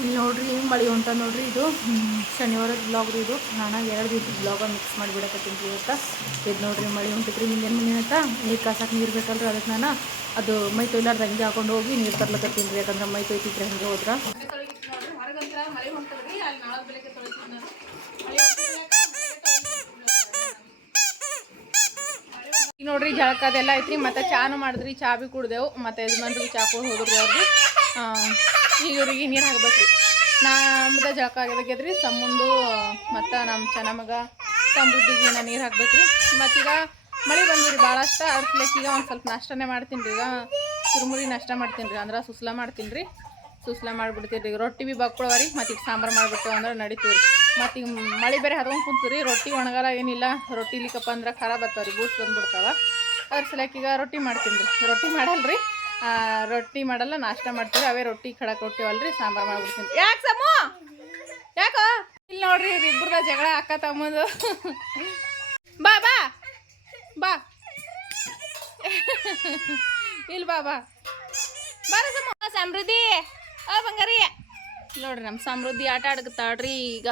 ಇಲ್ಲಿ ನೋಡ್ರಿ, ಹಿಂಗೆ ಮಳೆ ಹೊಂಟ ನೋಡ್ರಿ ಇದು. ಶನಿವಾರದ ಬ್ಲಾಗ್ ರೀ ಇದು. ನಾನು ಎರಡು ದಿನ ಬ್ಲಾಗ ಮಿಕ್ಸ್ ಮಾಡಿಬಿಡಕತ್ತೀನಿ ಇವತ್ತು. ಇದು ನೋಡ್ರಿ ಮಳೆ ಹೊಂಟಿದ್ರಿ ಹಿಂಗೇನು ಮನೆ ಅಂತ ನೀರು ಕಾಸಕ್ಕೆ ನೀರು ಬೇಕಲ್ರಿ ಅದಕ್ಕೆ ನಾನು ಅದು ಮೈ ತೊಯ್ಲಾರ್ದು ಹಂಗೆ ಹಾಕೊಂಡು ಹೋಗಿ ನೀರು ತರ್ಲಕತ್ತೀನಿ ರೀ, ಯಾಕಂದ್ರೆ ಮೈ ತೊಯ್ತಿದ್ರೆ ಹಂಗೆ ಹೋದ್ರ. ನೋಡ್ರಿ ಜಳಕ ಅದೆಲ್ಲ ಐತ್ರಿ, ಮತ್ತೆ ಚಾನು ಮಾಡಿದ್ರಿ, ಚಾ ಬಿ ಕುಡ್ದೆವು, ಮತ್ತೆ ಯಜಮಾನ್ರಿಗೆ ಚಾ ಕೊಡ್ ಹೋದ್ರಿ ಅವ್ರಿಗೆ ಇವ್ರಿಗೆ ನೀರು ಹಾಕ್ಬೇಕ್ರಿ ನಮ್ದು ಜಳಕ ಆಗ್ಯದಾಗ್ಯದ್ರಿ ಸಮ್ಮಂದು ಮತ್ತು ನಮ್ಮ ಚೆನ್ನ ಮಗ ಸಮೃದ್ಧಿಗೆ ನಾನು ನೀರು ಹಾಕ್ಬೇಕ್ರಿ. ಮತ್ತೀಗ ಮಳೆ ಬಂದ್ರಿ ಭಾಳಷ್ಟ ಅರ್ಸ್ಲಿಕ್ಕೆ ಈಗ ಒಂದು ಸ್ವಲ್ಪ ನಾಷ್ಟನೇ ಮಾಡ್ತೀನಿ ರೀ ಈಗ. ಚುರುಮುರಿ ನಾಷ್ಟ ಮಾಡ್ತೀನಿ ರೀ, ಅಂದ್ರೆ ಸುಸ್ಲ ಮಾಡ್ತೀನಿ ರೀ. ಸುಸ್ಲ ಮಾಡಿಬಿಡ್ತೀವಿ ರೀ ರೊಟ್ಟಿ ಬಕ್ಕೊಳವ ರೀ ಮತ್ತು ಈಗ ಸಾಂಬಾರು ಮಾಡಿಬಿಟ್ಟು ಅಂದ್ರೆ ನಡೀತೀವಿ ರೀ ಮತ್ತು ಈಗ ಮಳೆ ಬೇರೆ ಹದ್ಕೊಂಡು ಕುಂತೀವಿ ರೀ ರೊಟ್ಟಿ ಒಣಗಲ್ಲ ಏನಿಲ್ಲ, ರೊಟ್ಟಿ ಇಲ್ಲಿಕಪ್ಪ ಅಂದ್ರೆ ಖರಾಬ್ ರೀ ಬೂಸ್ ಬಂದ್ಬಿಡ್ತಾವೆ. ಅದ್ರ ಸಲಕ್ಕೆ ಈಗ ರೊಟ್ಟಿ ಮಾಡ್ತೀನಿ ರೀ. ರೊಟ್ಟಿ ಮಾಡಲ್ಲ ರೀ ರೊಟ್ಟಿ ಮಾಡಲ್ಲ, ನಾಷ್ಟ ಮಾಡ್ತೀವಿ. ಅವೇ ರೊಟ್ಟಿ ಖಡಕ್ ಕೊಟ್ಟಿವಲ್ರಿ ಸಾಂಬಾರು ಮಾಡ್ಬಿಡ್ತೀನಿ. ಯಾಕೆ ಸಮ? ಯಾಕೋ? ಇಲ್ಲಿ ನೋಡ್ರಿ ಇಬ್ಬರದ ಜಗಳ ಅಕ್ಕ ತಮ್ಮದು. ಬಾ ಬಾ. ಬಾ. ಇಲ್ಲಿ ಬಾ ಬಾ. ಬಾರ ಸಮ. ಸಮೃದ್ಧಿ. ಓ ಬಂಗಾರಿ. ನೋಡ್ರಿ ನಮ್ಮ ಸಮೃದ್ಧಿ ಆಟ ಆಡಕತ್ತಾಳ್ರಿ ಈಗ.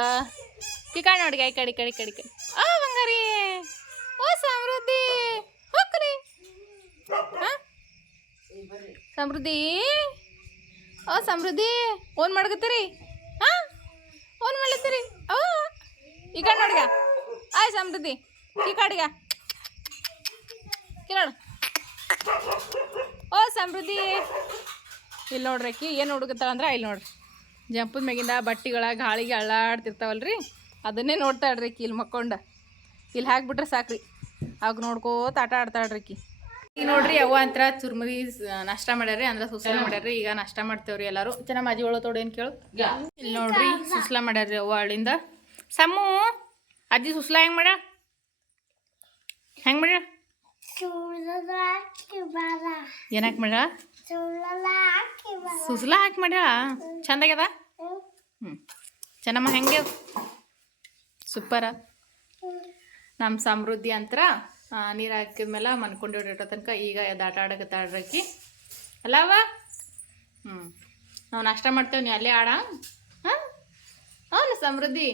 ಈ ಕಡೆ ನೋಡಿ ಈ ಕಡಿ ಕಡಿ ಕಡೆ ಕಡೆ. ಆ, ಬಂಗಾರಿ. ಓ, ಸಮೃದ್ಧಿ. ಹೋಗ್ರಿ. ಹಾಂ ಸಮೃದ್ಧಿ? ಓ ಸಮೃದ್ಧಿ ಓನ್ ಮಾಡ್ಕತ್ತೀರಿ? ಹಾ ಓನ್ ಮಾಡ್ಲತ್ತೀರಿ? ಓ ಈ ಕಡೆ ನೋಡಿಗ ಆಯ್ ಸಮೃದ್ಧಿ, ಈ ಕಡೆಗ ಕಿರಣ್. ಓ ಸಮೃದ್ಧಿ. ಇಲ್ಲಿ ನೋಡ್ರಿ ಅಕ್ಕಿ, ಏನು ಹುಡುಗತ್ತಾಳ ಅಂದ್ರೆ ಇಲ್ಲಿ ನೋಡ್ರಿ. ಜಂಪದ ಮ್ಯಾಗಿಂದ ಬಟ್ಟಿಗಳ ಗಾಳಿಗೆ ಅಳ್ಳಾಡ್ತಿರ್ತಾವಲ್ರಿ? ಅದನ್ನೇ ನೋಡ್ತಾಳ್ರಿ ಅಕ್ಕಿ ಇಲ್ಲಿ ಮಕ್ಕೊಂಡ. ಇಲ್ಲಿ ಹಾಕ್ಬಿಟ್ರೆ ಸಾಕ್ರಿ. ಆಗ ನೋಡ್ಕೋತ ಆಟ ಆಡ್ತಾಳ್ರಿ ಅಕ್ಕಿ. ಈಗ ನೋಡ್ರಿ ಅವ್ವ ಅಂತರ ಚುರ್ಮುರಿ ನಾಷ್ಟ ಮಾಡ್ಯಾರ್ರಿ ಅಂದ್ರ ಸುಸ್ಲಾ ಮಾಡ್ಯಾರ್ರಿ ಈಗ ನಾಷ್ಟ ಮಾಡ್ತೇವ್ರಿ ಎಲ್ಲಾರು. ಚೆನ್ನಾಗಿ ಮಾಜಿ ಒಳ ತೋಡ ಏನ್ ಕೇಳು? ಇಲ್ಲಿ ನೋಡ್ರಿ ಸುಸ್ಲಾ ಮಾಡ್ಯಾರ್ರಿ ಅವ್ವ ಅಳಿಂದ. ಸಮ್ಮು ಅಜ್ಜಿ ಸುಸ್ಲಾ ಹೆಂಗ್ ಮಾಡ್ಯಾ ಹೆಂಗ್ ಮಾಡ್ಯಾಳ? ಏನಕ್ಕೆ ಮಾಡ್ಯಾಳ? ಸುಸ್ಲಾ ಹಾಕಿ ಮಾಡ್ಯಾ ಚಂದಾಗ್ಯದ ಹ್ಮ್. ಚೆನ್ನಮ್ಮ ಹೆಂಗೆ ಸೂಪರ. ನಮ್ಮ ಸಮೃದ್ಧಿ ಅಂತರ ನೀರು ಹಾಕಿದ್ಮೇಲೆ ಮನ್ಕೊಂಡಿರೋ ಇಟ್ಟೋ ತನಕ ಈಗ ಎದ್ದು ಆಟ ಆಡಕತ್ತಾಡ್ರಕ್ಕಿ ಅಲ್ಲವ? ಹ್ಞೂ ನಾವು ನಾಷ್ಟ ಮಾಡ್ತೇವೆ ನೀ ಅಲ್ಲೇ ಆಡ. ಹಾಂ? ಸಮೃದ್ಧಿ.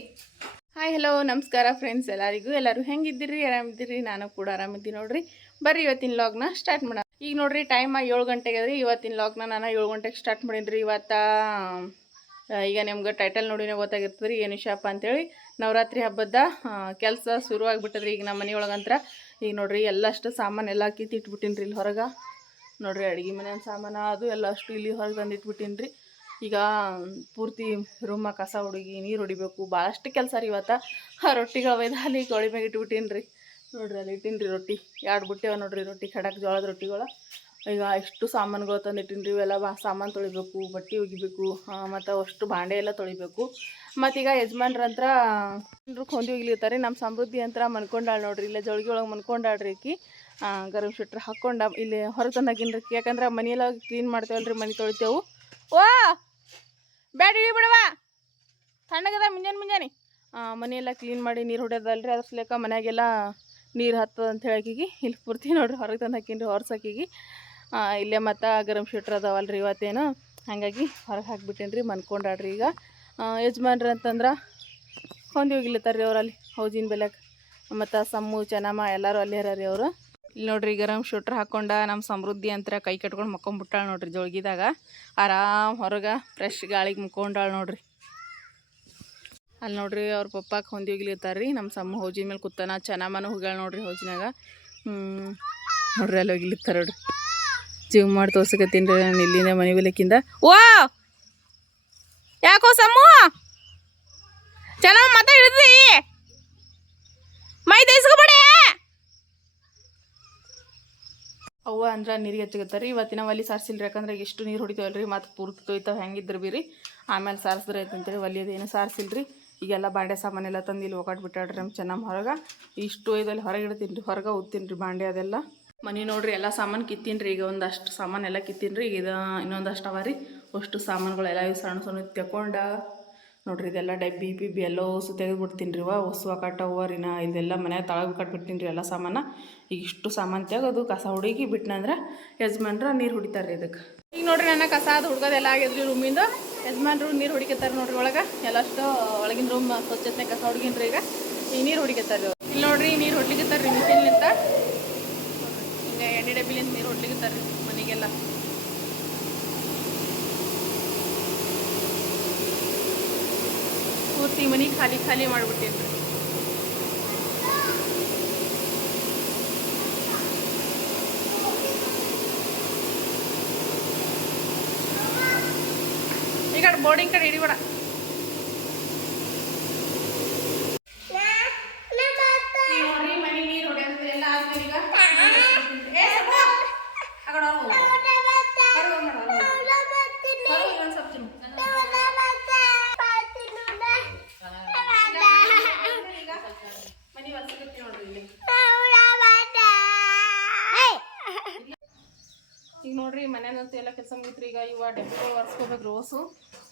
ಹಾಯ್ ಹಲೋ ನಮಸ್ಕಾರ ಫ್ರೆಂಡ್ಸ್ ಎಲ್ಲರಿಗೂ. ಎಲ್ಲರೂ ಹೆಂಗಿದ್ದೀರಿ? ಆರಾಮಿದ್ದೀರಿ? ನಾನು ಕೂಡ ಆರಾಮಿದ್ದೀನಿ ನೋಡ್ರಿ. ಬರ್ರಿ, ಇವತ್ತಿನ ಲಾಗ್ನ ಸ್ಟಾರ್ಟ್ ಮಾಡೋಣ. ಈಗ ನೋಡ್ರಿ ಟೈಮ್ ಏಳು ಗಂಟೆಗೆ ಅದ್ರಿ ಇವತ್ತಿನ ಲಾಗ್ನ ನಾನು ಏಳು ಗಂಟೆಗೆ ಸ್ಟಾರ್ಟ್ ಮಾಡಿದ್ರಿ ಇವತ್ತ ಈಗ ನಿಮ್ಗೆ ಟೈಟಲ್ ನೋಡಿನೇ ಗೊತ್ತಾಗಿರ್ತದ್ರಿ. ಏನು ಶಾಪ ಅಂತೇಳಿ. ನವರಾತ್ರಿ ಹಬ್ಬದ ಕೆಲಸ ಶುರು ಆಗಿಬಿಟ್ಟದ್ರಿ ಈಗ ನಮ್ಮ ಮನೆಯೊಳಗಂತ್ರ. ಈಗ ನೋಡ್ರಿ ಎಲ್ಲಷ್ಟು ಸಾಮಾನು ಎಲ್ಲ ಹಾಕಿ ಇಟ್ಬಿಟ್ಟಿನಿ ರೀ ಇಲ್ಲಿ ಹೊರಗೆ. ನೋಡ್ರಿ ಅಡುಗೆ ಮನೆ ಸಾಮಾನು ಅದು ಎಲ್ಲ ಅಷ್ಟು ಇಲ್ಲಿ ಹೊರಗೆ ತಂದು ರೀ ಈಗ ಪೂರ್ತಿ ರೂಮ ಕಸ ಹುಡುಗಿ, ನೀರು ಹೊಡಿಬೇಕು ಭಾಳಷ್ಟು ಕೆಲಸ ರೀ ಇವತ್ತು. ಆ ರೊಟ್ಟಿಗಳು ಒಯ್ದು ಅಲ್ಲಿ ಗೋಳಿ ಮ್ಯಾಗ ಇಟ್ಬಿಟ್ಟೀನಿ ರೀ ನೋಡ್ರಿ ಅಲ್ಲಿ ಇಟ್ಟೀನಿ ರೀ ರೊಟ್ಟಿ. ಎರಡು ಬುಟ್ಟೆವ ನೋಡ್ರಿ ರೊಟ್ಟಿ, ಖಡಕ್ ಜೋಳದ ರೊಟ್ಟಿಗಳು. ಈಗ ಎಷ್ಟು ಸಾಮಾನುಗಳು ತಂದಿಟ್ಟಿನಿ ಇವೆಲ್ಲ ಬಾ ಸಾಮಾನು ತೊಳಿಬೇಕು, ಬಟ್ಟೆ ಒಗಿಬೇಕು ಮತ್ತು ಅಷ್ಟು ಬಾಂಡೆ ಎಲ್ಲ ತೊಳಿಬೇಕು. ಮತ್ತೀಗ ಯಜಮಾನ್ರಂತ್ರ ಎಲ್ಲರೂ ಕೊಂದಿ ಒಗಿಲಿರ್ತಾರೆ ನಮ್ಮ ಸಮೃದ್ಧಿ ಅಂತ ಮನ್ಕೊಂಡಾಳ ನೋಡ್ರಿ, ಇಲ್ಲೇ ಜೋಳಿಗೆ ಒಳಗೆ ಮನ್ಕೊಂಡಾಳ್ರಿ ಆಕಿ ಗರಮ್ ಗರಂ ಶೆಟ್ರ್ ಹಾಕ್ಕೊಂಡ ಇಲ್ಲಿ ಹೊರಗೆ ತಂದಾಗಿನ್ರಿ ಯಾಕಂದ್ರೆ ಮನೆಯೆಲ್ಲ ಕ್ಲೀನ್ ಮಾಡ್ತೇವಲ್ರಿ, ಮನೆ ತೊಳಿತೇವು. ಓ! ಬ್ಯಾಡ ಇಳಿ ಬಿಡವ! ತಣ್ಣಗದ, ಮುಂಜಾನೆ ಮುಂಜಾನೆ. ಮನೆಯೆಲ್ಲ ಕ್ಲೀನ್ ಮಾಡಿ ನೀರು ಹೊಡ್ಯೋದಲ್ರಿ ಅದ್ರ ಸಲೇಕ ಮನ್ಯಾಗೆಲ್ಲ ನೀರು ಹತ್ತದ ಅಂತ ಹೇಳಕಿಗಿ ಇಲ್ಲಿ ಪೂರ್ತಿ ನೋಡ್ರಿ ಹೊರಗೆ ತಂದು ಹಾಕಿನ್ರಿ ಹೊರ್ಸಾಕಿಗೆ ಇಲ್ಲೇ ಮತ್ತು ಗರಂ ಶೀಟ್ರ್ ಅದಾವಲ್ರಿ ಇವತ್ತೇನು. ಹಾಗಾಗಿ ಹೊರಗೆ ಹಾಕ್ಬಿಟ್ಟೇನಿ ರೀ ಮನ್ಕೊಂಡಾಡ್ರಿ ಈಗ. ಯಜಮಾನ್ರಿ ಅಂತಂದ್ರೆ ಹೊಂದಿ ಹೋಗಿಲ್ಲತ್ತಾರ ರೀ ಅವ್ರು ಅಲ್ಲಿ ಹೌಜಿನ ಬೆಲೆಗೆ ಮತ್ತು ಸಮ್ಮು, ಚೆನ್ನಮ್ಮ ಎಲ್ಲರೂ ಅಲ್ಲೇ ರೀ ಅವರು. ಇಲ್ಲಿ ನೋಡ್ರಿ ಗರಂ ಶೂಟ್ರ್ ಹಾಕ್ಕೊಂಡ ನಮ್ಮ ಸಮೃದ್ಧಿ ಅಂತ ಕೈ ಕಟ್ಕೊಂಡು ಮಕ್ಕೊಂಬಿಟ್ಟಾಳು ನೋಡ್ರಿ ಜೋಳ್ಗಿದಾಗ. ಆರಾಮ್ ಹೊರಗೆ ಫ್ರೆಶ್ ಗಾಳಿಗೆ ಮುಕ್ಕೊಂಡಾಳು ನೋಡ್ರಿ. ಅಲ್ಲಿ ನೋಡ್ರಿ ಅವ್ರ ಪಪ್ಪಾಕ್ ಹೊಂದಿ ಹೋಗ್ಲಿರ್ತಾರೆ ರೀ ನಮ್ಮ ಸಮ್ಮ ಹೌಜಿನ ಮೇಲೆ ಕೂತಾನ. ಚೆನ್ನಮ್ಮನೂ ಹೋಗ್ಯಾಳ ನೋಡ್ರಿ ಹೌಜಿನಾಗ. ನೋಡ್ರಿ ಅಲ್ಲಿ ಹೋಗ್ಲಿರ್ತಾರ ನೋಡ್ರಿ. ಜೀವ್ ಮಾಡಿ ತೋರ್ಸಕತ್ತೀನಿ ರೀ ನಾನು ಇಲ್ಲಿಂದ ಮನೆ ಬಿಲಕ್ಕಿಂದ ಓ ಯಾಕೋ ಸಮ್ಮು? ಚೆನ್ನಾಗಿ ಮತ್ತೆ ಹಿಡಿದ್ರಿ ಮೈ ತೈಸ್ಕೊಬೇಡಿ ಅವ್ವ ಅಂದ್ರೆ ನೀರಿಗೆ ಹಚ್ಚಗತ್ತಾರ ರೀ. ಇವತ್ತಿನ ಒಲಿ ಸಾರಿಸಿಲ್ರಿ. ಯಾಕಂದ್ರೆ ಎಷ್ಟು ನೀರು ಹೊಡಿತೀವಲ್ರಿ. ಮತ್ತು ಪೂರ್ತಿ ತೊಯ್ತಾವ. ಹೆಂಗಿದ್ರು ಬಿ ಆಮೇಲೆ ಸಾರಿಸಿದ್ರೆ ಐತಂತೇಳಿ ಒಲಿ ಅದೇನು ಸಾರಿಸಿಲ್ರಿ. ಈಗೆಲ್ಲ ಬಾಂಡೆ ಸಾಮಾನೆಲ್ಲ ತಂದು ಇಲ್ಲಿ ಒಗಾಟ್ ಬಿಟ್ಟಾಡ್ರಿ ನಮ್ಮ ಚೆನ್ನಮ್ಮ ಹೊರಗೆ. ಇಷ್ಟು ಇದಲ್ಲಿ ಹೊರಗೆ ಇಡ್ತೀನಿ ರೀ, ಹೊರಗೆ ಉತ್ತೀನಿ ರೀ ಬಾಂಡೆ ಅದೆಲ್ಲ. ಮನೆ ನೋಡ್ರಿ ಎಲ್ಲ ಸಾಮಾನು ಕಿತ್ತೀನಿ ರೀ, ಈಗ ಒಂದಷ್ಟು ಸಾಮಾನೆಲ್ಲ ಕಿತ್ತೀನಿ ರೀ, ಈಗ ಇದು ಇನ್ನೊಂದಷ್ಟು ಅವ ರೀ. ಅಷ್ಟು ಸಾಮಾನುಗಳೆಲ್ಲ ಇವು ಸಣ್ಣ ಸಣ್ಣ ತಗೊಂಡ ನೋಡ್ರಿ ಇದೆಲ್ಲ ಡಬ್ಬಿ, ಪಿಬ್ಬಿ ಎಲ್ಲ ಹೊಸು ತೆಗೆದುಬಿಡ್ತೀನಿ ರೀ ಹೊಸು ಕಟ್ಟವ ರೀ ನಾ ಇದೆಲ್ಲ ಮನೆ ತಳಗ ಕಟ್ಬಿಡ್ತೀನಿ ರೀ ಎಲ್ಲ ಸಾಮಾನು. ಈಗ ಇಷ್ಟು ಸಾಮಾನು ತೆಗೆದು ಕಸ ಹುಡುಗಿ ಬಿಟ್ನಂದ್ರೆ ಯಜಮಾನ್ರ ನೀರು ಹೊಡಿತಾರೆ ಇದಕ್ಕೆ. ಈಗ ನೋಡ್ರಿ ನನ್ನ ಕಸ ಅದು ಹುಡ್ಗೋದೆಲ್ಲ ಆಗಿದ್ರಿ ರೂಮಿಂದ ಯಜಮಾನ್ರು ನೀರು ಹೊಡಿಕತ್ತಾರ ನೋಡ್ರಿ ಒಳಗೆ. ಎಲ್ಲಷ್ಟು ಒಳಗಿನ ರೂಮ್ ಸ್ವಚ್ಛತೆ ಕಸ ಹುಡುಗಿನ್ರಿ ಈಗ. ಈ ನೀರು ಹೊಡಿಕೆತ್ತಾರ ಇಲ್ಲಿ ನೋಡ್ರಿ ನೀರು ಹೊಡ್ಲಿಕತ್ತಾರ ರೀ ಮಿಷಿನ್ಲಿಂದ ಹಿಂಗೆ ಎಣ್ಣೆ ಡಬ್ಬಿಲಿಂದ ನೀರು ಹೊಡ್ಲಿಕತ್ತಾರ ರೀ ಮನೆಗೆಲ್ಲ. ಪೂರ್ತಿ ಮನೆ ಖಾಲಿ ಖಾಲಿ ಮಾಡ್ಬಿಟ್ಟಿನ್ರಿ. ಈ ಕಡೆ ಬೋರ್ಡಿಂಗ್ ಕಡೆ ಹಿಡಿಬೇಡ ಈಗ ನೋಡ್ರಿ ಮನೆ ನೀರು ಹೊಡೆಯೋದು ಎಲ್ಲ ಆದ್ಮೇಲೆ ಈಗ ಏ, ಸ್ವಲ್ಪ. ಆ ಕಡೆ ಹೋಗು. ಹೊರಗೆ ಹೋಗ್ ಮಾಡು, ಹೊರಗೆ ಹೋಗು. ಹೊರಗೆ ಹೋಗು ಒಂದ್ ಸ್ವಲ್ಪ ತಿನ್ನು. ಈಗ ಮನೆ ಒರ್ಸಕತ್ತಿ ನೋಡ್ರಿ ಇಲ್ಲಿ ಈಗ ನೋಡ್ರಿ ಮನ್ಯಾನಂತೂ ಎಲ್ಲ ಕೆಲಸ ಮುಗಿತ್ರಿ ಈಗ ಇವ ಡಬ್ಬಿಗಳು ಒರೆಸ್ಕೋಬೇಕು ರೋಸು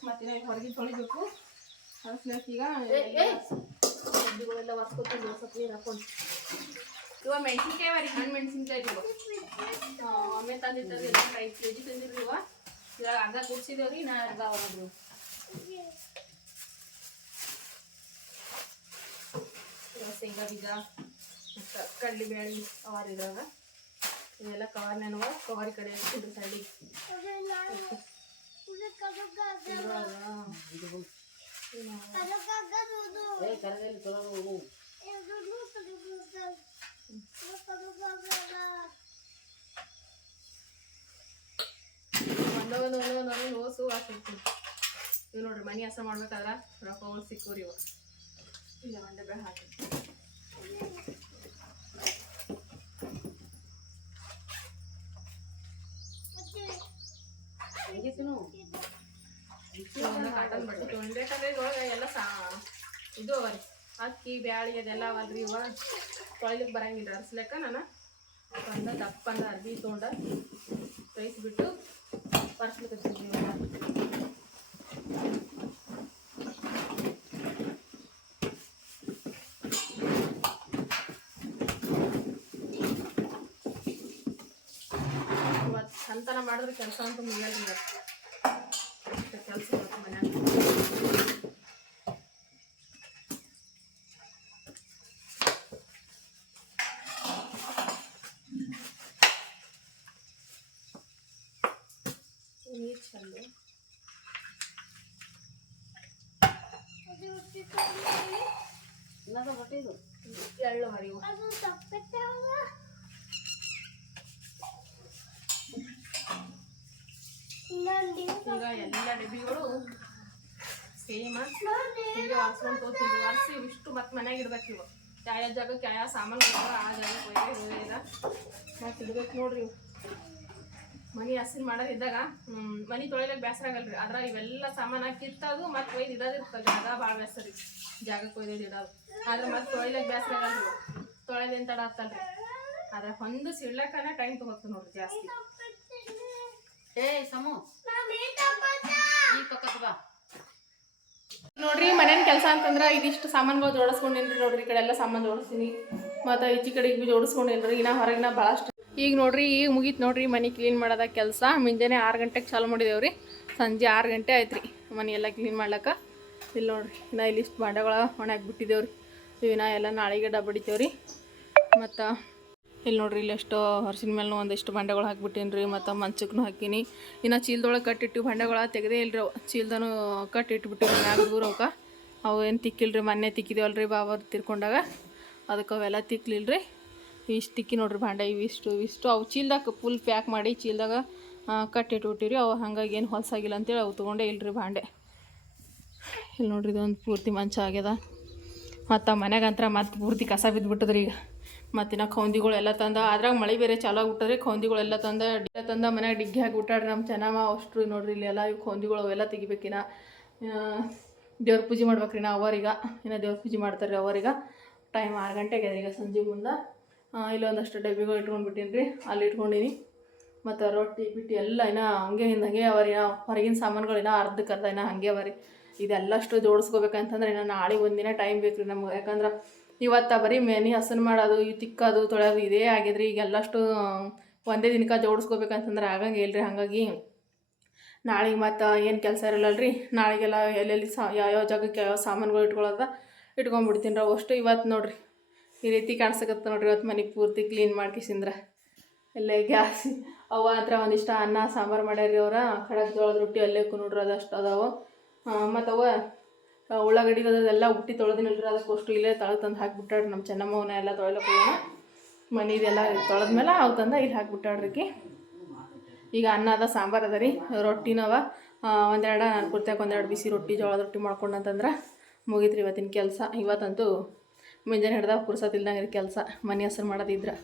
ಮತ್ತೆ ಈಗ ಹೊರಗೆ ತೊಳಿಬೇಕು ಅನ್ಸ್ಲಕ್ ಈಗ ಡಬ್ಬಿಗಳೆಲ್ಲ ಒರೆಸ್ಕೊತೀನಿ ರೋಸತ್ ನೀರು ಹಾಕೊಂಡು ಇವ ಮೆಣಸಿನ್ಕಾಯಿ ಅವರಿ ಹಣ್ಣು ಮೆಣಸಿನ್ಕಾಯಿ ಇವ ಒಮ್ಮೆ ತಂದಿದ್ದರಿ ಎಲ್ಲ ಐದು ಕೆ ಜಿ ತಂದಿರ್ರಿ ಇವ ಇವಾಗ ಅರ್ಧ ಕುಡ್ಸಿದೇವ್ರಿ ನಾ ಅರ್ಧ ಹೊರದ್ರು ಇವಾಗ ಶೇಂಗಾ ಬೀಜ ಮತ್ತು ಕಡ್ಲಿ ಬೇಳೆ ಅವಾರ ಇವೆಲ್ಲ ಕವರ್ ನೆನವ ಕವರ್ ಕಡೆ ಇಟ್ಕೊಂಡು ಸೈಡಿ ಒಂದೊಂದು ಒಂದೊಂದು ಓಸು ನೋಡ್ರಿ ಮನಿ ಹಸ ಮಾಡ್ಬೇಕಾದ್ರ ರೊಕ್ಕ ಸಿಕ್ಕೂರಿ ಇವ. ಇಲ್ಲ, ಒಂದೇ ಹಾಕಿ. ತೊಗೊಳ್ಬೇಕಂದ್ರೆ ಇದ್ರೊಳಗೆ ಎಲ್ಲ ಸಾ ಇದು ಅವರಿ ಅಕ್ಕಿ ಬ್ಯಾಳಿ ಅದೆಲ್ಲ ಅವಲ್ರಿ ಇವ ತೊಳಿಲಿಕ್ಕೆ ಬರಂಗಿಲ್ಲ ಅರ್ಸ್ಲೆಕ್ಕ ನಾನು ಒಂದ ದಪ್ಪಂದ ಅರ್ಬಿ ತೊಗೊಂಡ ಬೇಯಿಸ್ಬಿಟ್ಟು ಪರ್ಸ್ಲಿಕ್ಕೆ ಇವೆಲ್ಲ ಇವತ್ತು ಚಂತನ ಮಾಡಿದ್ರೆ ಕೆಲಸ ಅಂತೂ ಮುಗಿಯಲ್ಲ ಇವತ್ತು ಕೆಲಸ ಇವತ್ತು ಮನ್ಯಾಗ ನೀರು ಚಂದ ಎಳ್ಳು ಹರಿವು ಈಗ ಎಲ್ಲ ಡಬ್ಬಿಗಳು ಸೇಮ್ ಹೀಗೆ ಒರ್ಸ್ಕೊಂಡು ತೋತೀನಿ ಒರ್ಸಿ ಇಷ್ಟು ಮತ್ತೆ ಮನ್ಯಾಗ ಇಡ್ಬೇಕು ಇವು ಯಾವ ಜಾಗಕ್ಕೆ ಯಾವ ಸಾಮಾನು ಇದಾವ ಆ ಜಾಗಕ್ಕೆ ಹೋಗಿ ಮತ್ತೆ ಇಡ್ಬೇಕು ನೋಡ್ರಿ ಮನೆ ಹಸಿರು ಮಾಡೋದಿದ್ದಾಗ ಮನಿ ತೊಳಿಲಕ್ಕೆ ಬೇಸರ ಆಗಲ್ರಿ ಅದ್ರ ಇವೆಲ್ಲ ಸಾಮಾನು ಕಿತ್ತದು ಮತ್ತೆ ಒಯ್ದು ಇಡೋದಿರ್ತದೆ ಜಾಗ ಭಾಳ ಬೇಸರಿ ಜಾಗಕ್ಕೆ ಒಯ್ದು ಇಡೋದು ಆದ್ರೆ ಮತ್ತೆ ತೊಳಿಲಕ್ಕೆ ಬೇಸರ ಆಗಲ್ರಿ. ತೊಳೆದೇನ್ ತಡ ಆಗ್ತಲ್ರಿ ಆದ್ರೆ ಒಂದು ಸಿಡ್ಲಕ್ಕನ ಟೈಮ್ ತಗೋತ ನೋಡ್ರಿ ಜಾಸ್ತಿ ಏ ಸಮು ನೋಡ್ರಿ ಮನೇನ ಕೆಲಸ ಅಂತಂದ್ರೆ ಇದಿಷ್ಟು ಸಾಮಾನುಗಳು ಜೋಡಿಸ್ಕೊಂಡಿನ್ರಿ ನೋಡ್ರಿ, ಈ ಕಡೆ ಎಲ್ಲ ಸಾಮಾನು ಜೋಡಿಸ್ತೀನಿ. ಮತ್ತು ಈಚೆ ಕಡೆಗೆ ಭೀ ಜೋಡಿಸ್ಕೊಂಡಿನ್ರಿ, ಇನ್ನ ಹೊರಗಿನ ಭಾಳಷ್ಟು ಈಗ ನೋಡ್ರಿ, ಈಗ ಮುಗೀತು ನೋಡ್ರಿ ಮನೆ ಕ್ಲೀನ್ ಮಾಡೋದ ಕೆಲಸ. ಮುಂಜಾನೆ ಆರು ಗಂಟೆಗೆ ಚಾಲು ಮಾಡಿದೇವ್ರಿ. ಸಂಜೆ ಆರು ಗಂಟೆ ಆಯ್ತು ರೀ ಮನೆ ಎಲ್ಲ ಕ್ಲೀನ್ ಮಾಡ್ಲಕ್ಕ. ಇಲ್ಲಿ ನೋಡ್ರಿ, ಇನ್ನ ಇಲ್ಲಿಷ್ಟು ಬಾಂಡೆಗಳ ಒಣಗಿ ಬಿಟ್ಟಿದ್ದೇವ್ರಿ ಇವಿನ ಎಲ್ಲ ನಾಳೆಗೆ ಡಬ್ಬಡಿತೇವ್ರಿ ಮತ್ತು ಇಲ್ಲಿ ನೋಡ್ರಿ, ಇಲ್ಲಿ ಎಷ್ಟು ಹರ್ಸಿನ ಮೇಲೆ ಒಂದಿಷ್ಟು ಬಂಡೆಗಳು ಹಾಕ್ಬಿಟ್ಟೀನಿ ರೀ, ಮತ್ತು ಮಂಚಕ್ಕೂ ಹಾಕೀನಿ. ಇನ್ನು ಚೀಲ್ದೊಳಗೆ ಕಟ್ಟಿಟ್ಟು ಬಂಡೆಗಳ ತೆಗೆದೇ ಇಲ್ರಿ ಚೀಲ್ದನು ಕಟ್ಟಿಟ್ಬಿಟ್ಟಿವಿ ಮ್ಯಾಗ ದೂರ ಅವಕ್ಕೆ ಅವು ಏನು ತಿಕ್ಕಿಲ್ರಿ, ಮೊನ್ನೆ ತಿಕ್ಕಿದೇವಲ್ರಿ ಬಾಬರ್ ತಿರ್ಕೊಂಡಾಗ. ಅದಕ್ಕೆ ಅವೆಲ್ಲ ತಿಕ್ಲಿಲ್ರಿ. ಇಷ್ಟು ತಿಕ್ಕಿ ನೋಡ್ರಿ ಭಾಂಡೆ ಇವಿಷ್ಟು ಇವಿಷ್ಟು. ಅವು ಚೀಲ್ದಾಗ ಫುಲ್ ಪ್ಯಾಕ್ ಮಾಡಿ ಚೀಲ್ದಾಗ ಕಟ್ಟಿಟ್ಬಿಟ್ಟಿರಿ ಅವು ಹಂಗಾಗಿ ಏನು ಹೊಲಸಾಗಿಲ್ಲ ಅಂತೇಳಿ ಅವು ತೊಗೊಂಡೇ ಇಲ್ರಿ ಭಾಂಡೆ ಇಲ್ಲಿ ನೋಡ್ರಿ ಇದೊಂದು ಪೂರ್ತಿ ಮಂಚ ಆಗ್ಯದ. ಮತ್ತು ಮನೆಗಂತ್ರ ಮತ್ತೆ ಪೂರ್ತಿ ಕಸ ಬಿದ್ದುಬಿಟ್ಟದ್ರಿ ಈಗ ಮತ್ತಿನ್ನ ಖೌಂದಿಗಳು ಎಲ್ಲ ತಂದ ಅದ್ರಾಗ ಮಳೆ ಬೇರೆ ಚಾಲು ಆಗ್ಬಿಟ್ಟದ್ರಿ ಖೌಂದಿಗಳೆಲ್ಲ ತಂದ ಡಿಗ್ಗ ತಂದ, ಮನ್ಯಾಗ ಡಿಗ್ಗಿ ಹಾಕ್ಬಿಟ್ಟಾಡ್ರಿ ನಮ್ಮ ಚೆನ್ನಮ್ಮ ಅಷ್ಟು ನೋಡ್ರಿ ಇಲ್ಲಿ ಎಲ್ಲ ಇವು ಖೌಂದಿಗಳು ಅವೆಲ್ಲ ತೆಗಿಬೇಕಿನ ದೇವ್ರ ಪೂಜೆ ಮಾಡ್ಬೇಕ್ರಿ ನಾ ಅವರೀಗ. ಇನ್ನು ದೇವ್ರ ಪೂಜೆ ಮಾಡ್ತಾರೆ ಅವರೀಗ. ಟೈಮ್ ಆರು ಗಂಟೆಗೆ ಈಗ ಸಂಜೆ ಮುಂದೆ. ಇಲ್ಲಿ ಒಂದಷ್ಟು ಡಬ್ಬಿಗಳು ಇಟ್ಕೊಂಡ್ಬಿಟ್ಟಿನಿ ರೀ ಅಲ್ಲಿ ಇಟ್ಕೊಂಡಿನಿ ಮತ್ತು ರೊಟ್ಟಿ, ಬಿಟ್ಟು ಎಲ್ಲ ಇನ್ನ ಹಂಗೆ ಹಿಂದೆ ಹಂಗೆ ಅವರಿ ಹೊರಗಿನ ಸಾಮಾನುಗಳು ಇನ್ನೂ ಅರ್ಧಕ್ಕೆ ಅರ್ಧ ಇನ್ನೂ ಹಂಗೆ ಅವರಿ. ಇದೆಲ್ಲಷ್ಟು ಜೋಡಿಸ್ಕೋಬೇಕಂತಂದ್ರೆ ಇನ್ನು ನಾಳೆ ಒಂದಿನ ಟೈಮ್ ಬೇಕು ರೀ ನಮ್ಗೆ. ಯಾಕಂದ್ರೆ ಇವತ್ತು ಬರೀ ಮೇನಿ ಹಸನ್ ಮಾಡೋದು, ಈ ತಿಕ್ಕೋದು, ತೊಳೆಯೋದು ಇದೇ ಆಗಿದ್ರಿ ಈಗ ಎಲ್ಲಷ್ಟು ಒಂದೇ ದಿನಕ್ಕೆ ಜೋಡಿಸ್ಕೋಬೇಕಂತಂದ್ರೆ ಆಗಂಗೆ ಇಲ್ರಿ. ಹಾಗಾಗಿ ನಾಳೆಗೆ ಮತ್ತು ಏನು ಕೆಲಸ ಇರಲ್ಲಲ್ರಿ. ನಾಳೆಗೆಲ್ಲ ಎಲ್ಲೆಲ್ಲಿ ಸಾ ಯಾವ್ಯಾವ ಜಾಗಕ್ಕೆ ಯಾವ ಸಾಮಾನುಗಳು ಇಟ್ಕೊಳ್ಳೋದ ಇಟ್ಕೊಂಡ್ಬಿಡ್ತೀನಿ ರೀ. ಅಷ್ಟು ಇವತ್ತು ನೋಡಿರಿ. ಈ ರೀತಿ ಕಾಣಿಸಕತ್ತ ನೋಡ್ರಿ ಇವತ್ತು ಮನೆ ಪೂರ್ತಿ ಕ್ಲೀನ್ ಮಾಡ್ಕಿಸಿಂದ್ರೆ. ಎಲ್ಲೇ ಗ್ಯಾಸ್ ಅವ ಹತ್ರ ಒಂದಿಷ್ಟು ಅನ್ನ, ಸಾಂಬಾರು ಮಾಡ್ಯಾರಿ ಅವ್ರ. ಖಡಕ್ ಜೋಳದ ರೊಟ್ಟಿ ಅಲ್ಲೇ ನೋಡ್ರಿ ಅದಷ್ಟು ಅದಾವು. ಮತ್ತು ಅವ ಉಳ್ಳಾಗಡ್ಡಿ ಅದೆಲ್ಲ ಹುಟ್ಟಿ ತೊಳೆದಿನಲ್ರಿ ಅದಕ್ಕೆ ಅದಕ್ಕೋಷ್ಟು ಇಲ್ಲೇ ತೊಳೆದು ತಂದು ಹಾಕಿಬಿಟ್ಟಾಡ್ರಿ ನಮ್ಮ ಚೆನ್ನಮ್ಮವನ್ನ ಎಲ್ಲ ತೊಳೆಲಕ್ಕೆ ಹೋಗೋಣ. ಮನೆದೆಲ್ಲ ತೊಳೆದ್ಮೇಲೆ ಅವು ತಂದು ಇಲ್ಲಿ ಹಾಕಿಬಿಟ್ಟಾಡ್ರಿ. ಈಗ ಅನ್ನ ಅದ, ಸಾಂಬಾರು ಅದ ರೀ, ರೊಟ್ಟಿನವ. ಒಂದೆರಡು ನಾನು ಕುರ್ತಾಕ ಒಂದೆರಡು ಬಿಸಿ ರೊಟ್ಟಿ, ಜೋಳದ ರೊಟ್ಟಿ ಮಾಡ್ಕೊಂಡಂತಂದ್ರೆ ಮುಗೀತ್ರಿ ಇವತ್ತಿನ ಕೆಲಸ. ಇವತ್ತಂತೂ ಮುಂಜಾನೆ ಹಿಡ್ದಾಗ ಪುರ್ಸತ್ ಇಲ್ದಂಗೆ ರೀ ಕೆಲಸ, ಮನೆ ಹೆಸರು ಮಾಡೋದಿದ್ರೆ.